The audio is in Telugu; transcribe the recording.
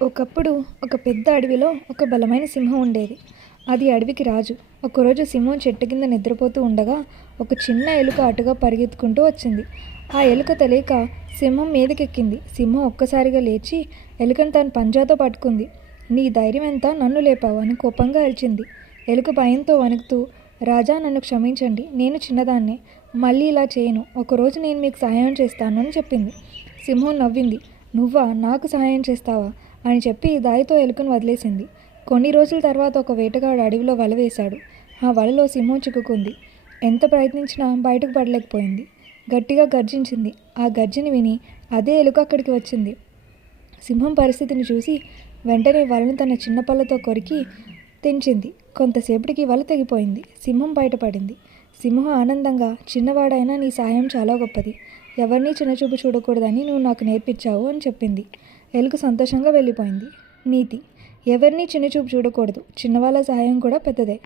ఒకప్పుడు ఒక పెద్ద అడవిలో ఒక బలమైన సింహం ఉండేది. అది అడవికి రాజు. ఒకరోజు సింహం చెట్టు కింద నిద్రపోతూ ఉండగా ఒక చిన్న ఎలుక అటుగా పరిగెత్తుకుంటూ వచ్చింది. ఆ ఎలుక తెలియక సింహం మీదకెక్కింది. సింహం ఒక్కసారిగా లేచి ఎలుకను తన పంజాతో పట్టుకుంది. నీ ధైర్యం ఎంత, నన్ను లేపావు అని కోపంగా అరిచింది. ఎలుక భయంతో వణుకుతూ, రాజా, నన్ను క్షమించండి, నేను చిన్నదాన్నే, మళ్ళీ ఇలా చేయను, ఒకరోజు నేను మీకు సహాయం చేస్తాను అని చెప్పింది. సింహం నవ్వింది. నువ్వా, నాకు సహాయం చేస్తావా అని చెప్పి దాయితో ఎలుకను వదిలేసింది. కొన్ని రోజుల తర్వాత ఒక వేటగాడు అడవిలో వల వేశాడు. ఆ వలలో సింహం చిక్కుకుంది. ఎంత ప్రయత్నించినా బయటకు పడలేకపోయింది. గట్టిగా గర్జించింది. ఆ గర్జన విని అదే ఎలుక అక్కడికి వచ్చింది. సింహం పరిస్థితిని చూసి వెంటనే వలను తన చిన్న పళ్ళతో కొరికి తెంచింది. కొంతసేపటికి వల తెగిపోయింది. సింహం బయటపడింది. సింహం ఆనందంగా, చిన్నవాడైనా నీ సహాయం చాలా గొప్పది, ఎవరినీ చిన్నచూపు చూడకూడదని నువ్వు నాకు నేర్పించావు అని చెప్పింది. ఎలుక సంతోషంగా వెళ్ళిపోయింది. నీతి: ఎవరినీ చిన్నచూపు చూడకూడదు, చిన్నవాళ్ళ సహాయం కూడా పెద్దదే.